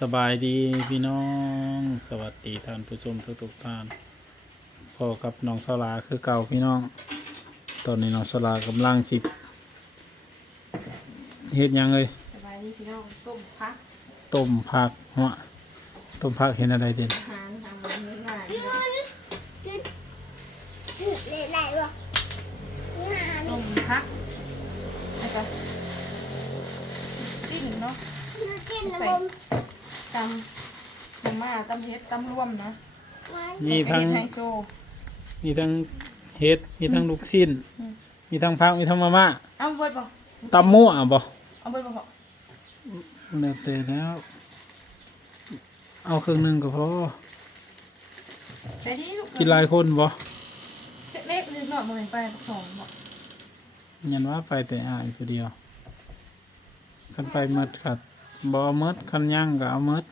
สบายดีพี่น้อง สวัสดีท่านผู้ชมทุกๆท่านพอกับน้องสลาคือเก่าพี่น้อง ตอนนี้น้องสลากำลังสิเฮ็ดหยังเลยสบายดีพี่น้องต้มพักต้มผักหัวต้มผักเห็นอะไรเด่นอาหารทำมันง่ายๆพี่พี่น้มองนกินเละไหนวะนี่หาต้นี่มพักแล้วก็จิ้มเนาะน่ากินนะใส่ผม ตำตำมาตำเฮ็ดตำรวมนะมันมีทั้งเฮ็ดไฮโซมีทั้งเฮ็ดมีทั้งลูกชิ้นอืมมีทั้งผักมีทั้งมาม่าเอาเบิดบ่ตำมั่วบ่เอาเบิดบ่พอแล้วแต่แล้ว เอาครึ่งหนึงก็พอใส่ดีลูกกินหลายคนบ่เล็กๆนิดหน่อยบ่เป็นไปสองบ่ยันว่าไปแต่อายผู้เดียวคันไปหมดกัด บอมดคันย่างก็เอาหมด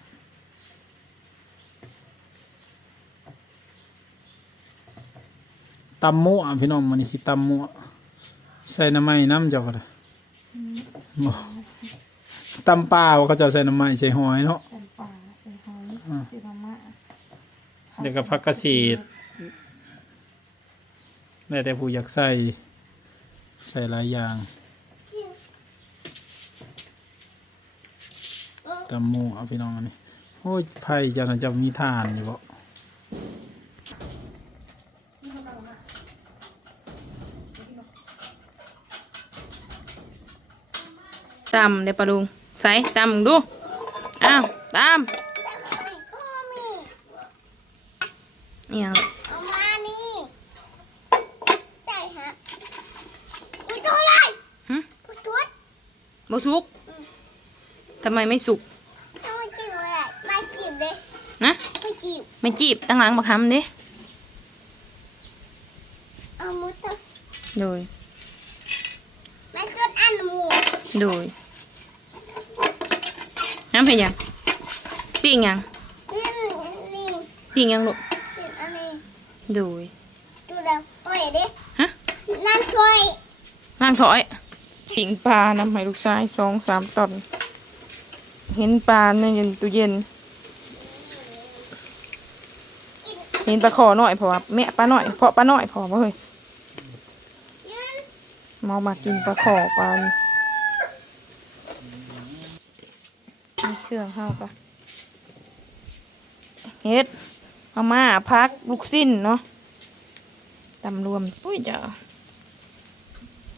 ตำมั่วพี่น้องมันนี่สิตำมั่วใส่น้ำไม้น้ำเจ้าก็ได้บ่ตำปลาว่าเขาเจะใส่น้ำไม้ใส่หอยเนาะตำปลาใส่หอยอ่าใส่มาม่าเดี๋ยวก็ผักกระสีดแล้วแต่ผู้อยากใส่ใส่หลายอย่าง ตำมั่วเอาพี่น้องอันนี้โอ้ยไผ่เจ้าน่ะจะมีทานอยู่บ่ตำเดี๋ยวปลาลุงใส่ตำดูอ้าวตำพ่อมีเนี่ยเอามานี่ได้ฮะกูตัวอะไรหึกูตัวบ่สุกทำไมไม่สุก ต้องมาจีบอะไรมาจีบเลย นะมาจีบไม่จีบตั้งหลังบักคำเด้เอามุดเถอะโดยมาจดอันหมูโดยน้ำเป็นยังปิ้งยังนี่นี่ปิ้งยังลูกนี่อันนี้โดยดูแล้วโอ้ยดิฮะนั่นช่วยล่างถอยปิ้งปลาน้ำให้ลูกชายสองสามตอน เห็นปลาในเย็นตู้เย็น เห็นปลาคอหน่อยเพราะว่าแม่ปลาหน่อยเพราะปลาหน่อยพอบ่เฮ้ยเมามากินปลาขอปลาเครื่องเข้าปะเฮ็ดมาม่าพักลูกสิ้นเนาะตำรวมปุ้ยจ้า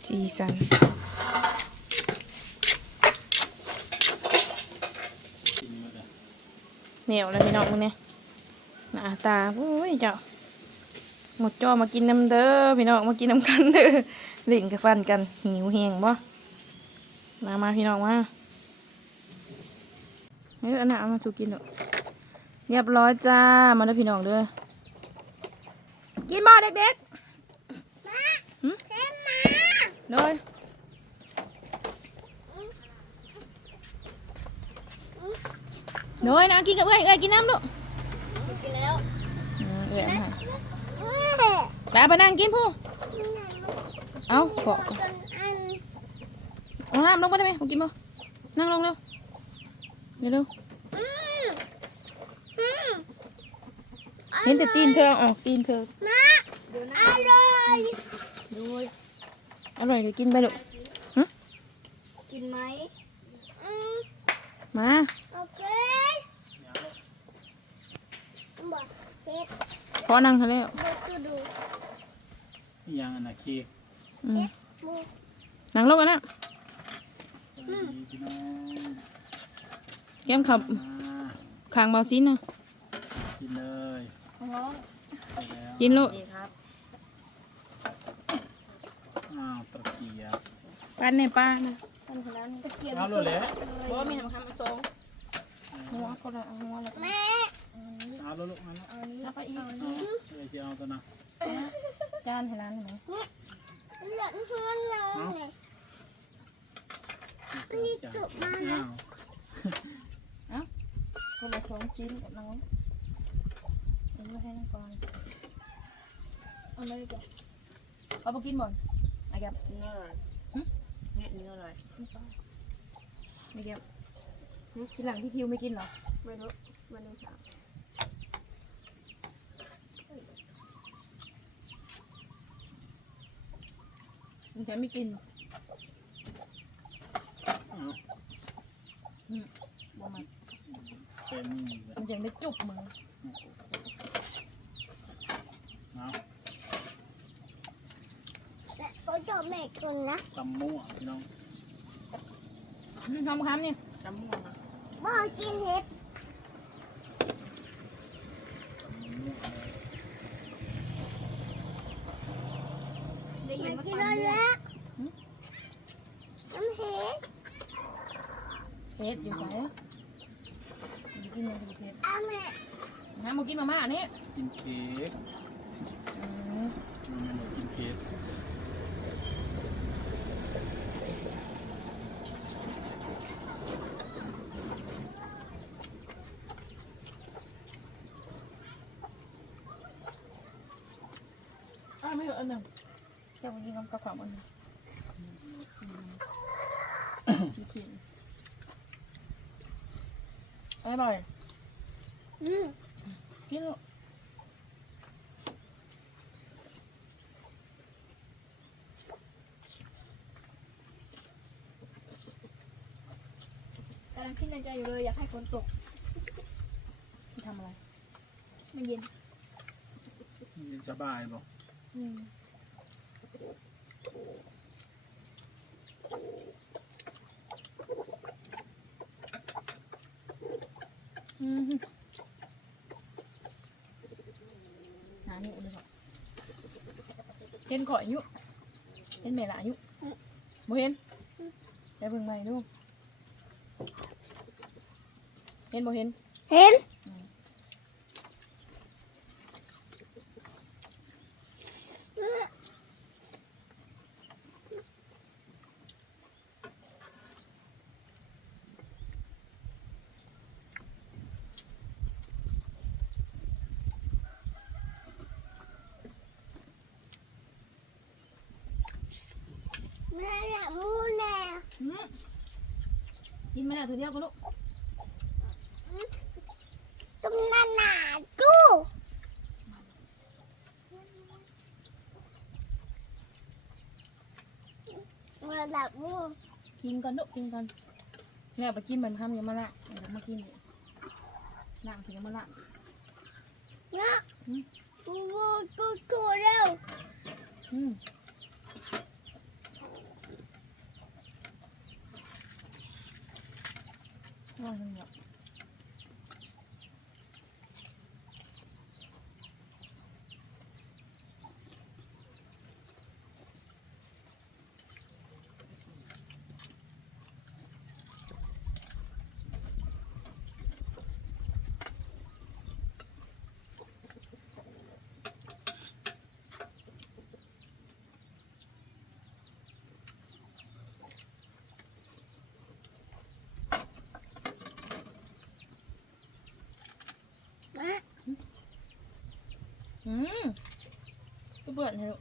จีสันเหนียวแล้วพี่น้องมึงเนี่ย น้าตาปุ้ยเจ้าหมดจอมากินน้ำเด้อพี่น้องมากินน้ำกันเด้อเล่นกับฟันกันหิวแหงบ่มามาพี่น้องมาเฮ้ยอันน่ะเอามาสู่กินเถอะเรียบร้อยจ้ามาเด้อพี่น้องเด้อกินบ่เด็กเห็นมาเลยโดยนะกินกับเอ้ยเอ้ยกินน้ำลูกกินแล้วอืม เอ้ยเอามาเอ้ยไปเอาไปนั่งกินผู้เอาเกาะก่อนจนอันเอาน้ำลงไปได้ไหมผมกินบ่นั่งลงเร็วเร็วเร็วอืมอืมเห็นแต่ตีนเธอเอาออกตีนเธอมาอร่อยอร่อยก็กินไปลูกกินไหมอืมมาโอเคบอกเฮ็ดพ อนั่งเขาแล้วดูดูอิหยังอันน่ะเค้กอืมหมูนั่งลงกันนะพี่น้องแก้มขับมาคางเบาซินนะกินเลยน้องไปแล้วกินลูกอ้าวตะเกียบป้านในป้านะป้านคนนั้นตะเกียบเอาเลยแหละบ่มีทำคำมาสองหัวก็ละหัวละแม่ เอาลูกๆเอาลูกแล้วไปอีกเลยสิเอาตัวน่ะจานให้ร้านหน่อยหลังเพื่อนเราเนี่ยอันนี้จุกมากนะอ้าคนละสองชิ้นกับน้องเอาไว้ให้น้องก่อนเอาเลยจ้ะเอาไปกินบ่อนไอ้แก้มเนื้ออร่อยเนี่ยเนื้ออร่อยไอ้แก้มทีหลังพี่ทิวไม่กินเหรอไม่รู้มันยัง มมันจะไม่กินอ้าวบ่มันเป็นนี่เลยมันจะไม่จุกมือเอาและก็จะแม่กินนะตำมั่วพี่น้องอืมทำคำนี่จำม่วงนะบ่กินเห็ดได้ยิมันนว่ากินตำแล้วม่วง ละน้ำเห็ด เพชรอยู่ใส่มันกินมันคือเพชรเอาแม่น้ำมากินมาม่าอันนี้กินเค้กอืมมันไม่ได้กินเค้กอ้าวไม่เหรออันหนึ่งเจ้ามากินกับกระเพราอันหนึ่งจีกิน อร่อยอืมกินลูกกำลังคิดในใจอยู่เลยอยากให้ฝนตกทำอะไรมันเย็นมันสบายบ่อืมอืมหาหนูเลยค่ะเห็นข่อยอายุเห็นเมล่าอายุบ่เห็นไปเบิ่งใหม่ดูเห็นบ่เห็นเห็นแม่ อยากมูแน่อืมกินไม่ได้ตัวเดียวก็ลูกตรงนั้นน่ะตู้มาหลับมูกินก่อนลูกกินก่อนเนี่ยไปกินเหมือนทำยังมาละเดี๋ยวมากินดิล้างถึงยังมาละนะกูกูกูกูเร็วอืม ล้างถึงเนี่ย มา อืม่อเนี่ยลูก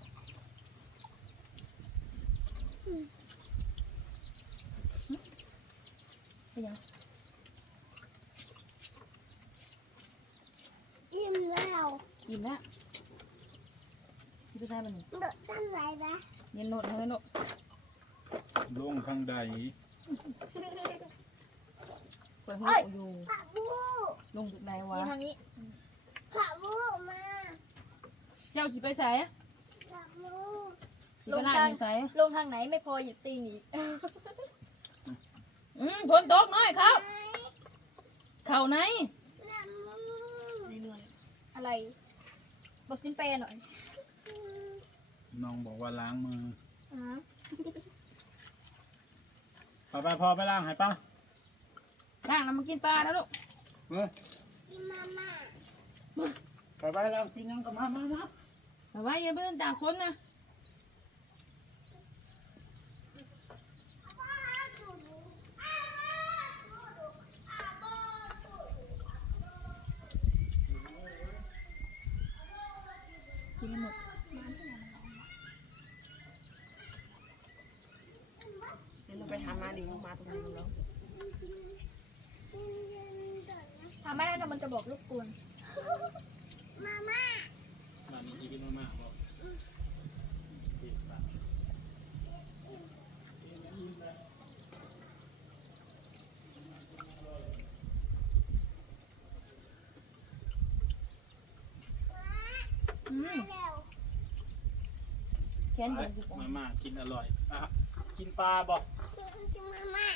อืมไปยังอิ่มแล้วกินแล้วกินไปได้มันนี่เดือดตั้งไรนะเย็นโหลดเลยลูกลงทางใดเปิดห้องอยู่ ผักบูลงจากไหนวะนี่ทางนี้ผักบูมา เจ้าขี่ไปใส่ผัก บูขี่ไปลาดอยู่ใส่ลงทางไหนไม่พอหยิบตีนอีกอืมฝนตกน้อยครับไหนเข่าไหนน้ำมูเหนื่อยๆอะไรบอกสินเปรหน่อยน้องบอกว่าล้างมืออ่าไปไปพอไปล้างให้ป้าย่างน้ำมากินปลาแล้วลูกเฮ้ยกินมาม่าไปไปล้างกินยังกับมามามา แต่ว่าอย่าเพิ่งตางคนนะกินหมดเดี๋ยวเราไปทำมาดีมาตรงนี้แล้วทำไม่ได้แต่มันจะบอกลูกกุลมาม่า กินมากๆบอืมเร็วแค้นไปมาม่ากินอร่อยอะกินปลาบ่กินกินมาม่า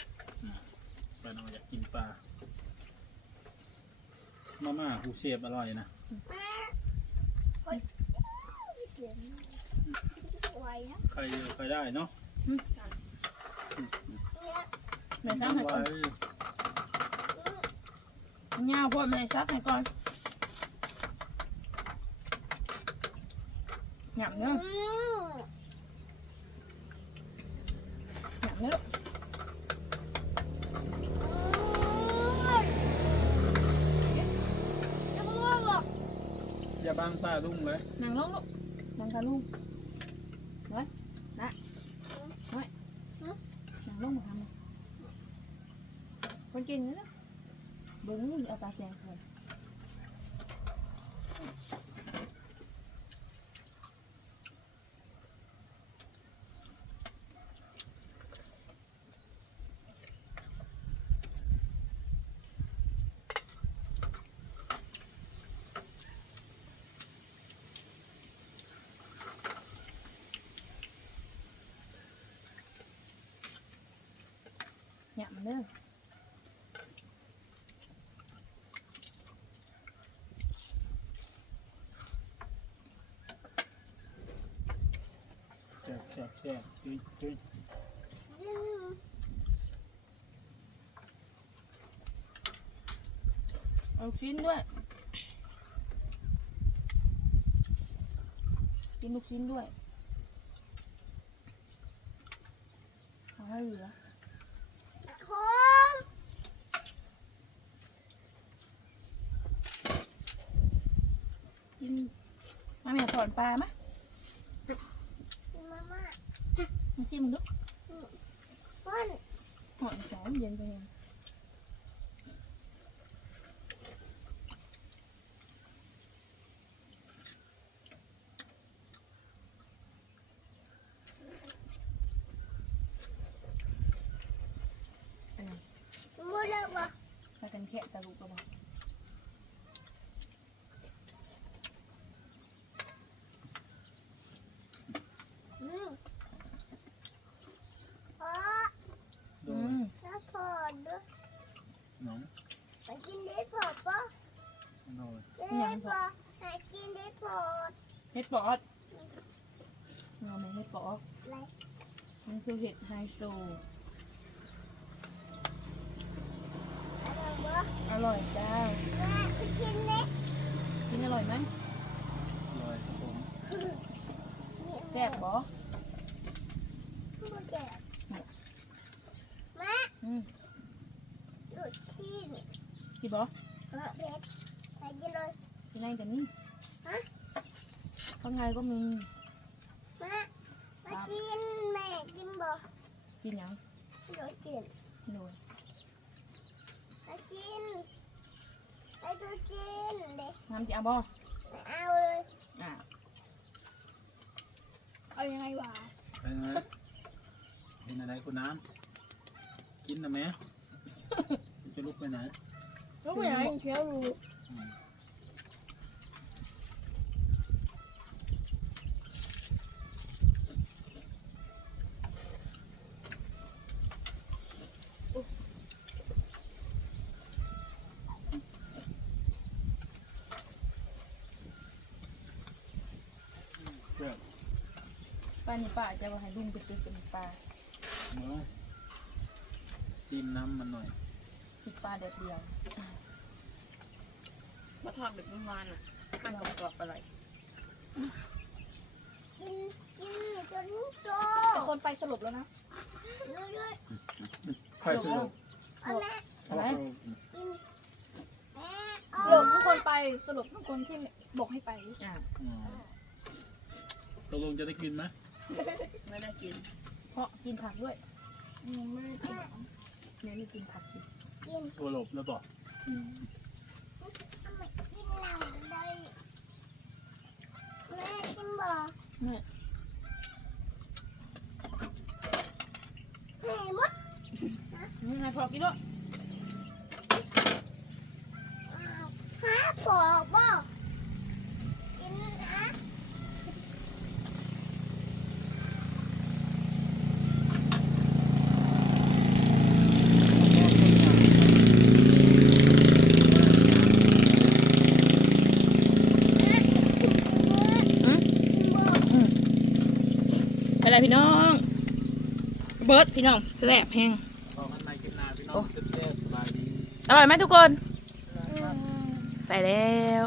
ไปน้องอยากกินปลา มาม่าฮูเชฟอร่อยนะม ใครใครได้เนาะเนี่ยแม่ซักให้ก่อนไว้เงาพวกแม่ซักให้ก่อนหยำเนื้ออืมหยำเนื้อน้ำมันบอกอย่าบังป้าลุงเลยนั่งลงลูก นั่งกับลุงไว้นะไว้นั่งลงมาทำเลยคนกินนะเบิ้งเอาปลาแซงเลย หยำ เนื้อแซ่บแซ่บแซ่บจุ้ยจุ้ยอืมเอาลูกชิ้นด้วย กินลูกชิ้นด้วยเอาให้เหลือ หอมกินมาแม่ถอนปลาไหมกินมาม่ามาชิมดู มันหอนสองเย็นไปเองอันนั้น หมดแล้วบ่ ไปกัน แค่ตะลุกกระบอกอืมพอโดอืยมแล้วพอด้วยน้องไปกินได้พอปะโดยกินได้พอไปกินได้พอเฮ็ดปอดเราไม่เฮ็ดปอดอะไรมันคือเห็ดไฮโซ อะไรวะอร่อยจ้าแม่ไปกินเล็กกินอร่อยไหมอร่อยครับผมแซ่บบ่ผู้แก่แม่อืมหลุดขี้นี่กินบ่แม่เพชรไปกินเลยกินไหนกันนี่ฮะข้างในก็มีแม่มากินแม่กินบ่กินหยังหนูกิน หนู มากิน ไปดูกินเด็กน้ำจะเอาบ่ไม่เอาเลยอ่าเอายังไงวะไปไหนเห็นอะไรคุณน้ำกินนะแม่จะลุกไปไหนลูกอย่างนี้เคี้ยวรู้ ป้านี่ป้าจะว่าให้ลุงไปตึกเป็นปลาเนาะซีมน้ำมันหน่อยติดปลาเด็ดเดียวมาทอดแบบประมาณอะมันกรอบๆอร่อยกินกินจนโตแต่คนไปสรุปแล้วนะเลยเลยใครสนุกเอาแม่อะไรกินแม่สรุปทุกคนไปสรุปทุกคนที่บอกให้ไป อ่าอ๋อ ตกลงจะได้กินไหมไม่ได้กิน เพราะกินผักด้วยยังไม่ได้กิแม่ไม่กินผักกินตัวหลบแล้วบอกมากินหนังเลยแม่กินบ่แม่แม่มดนี่นายพอกินด้วยหาปอบบ่ บิร์ดพี่น้องแซ่บแห้งขอกันใหม่กินนาพี่น้องแซ่บๆสบายดี อร่อยไหมทุกคนอืมไปแล้ว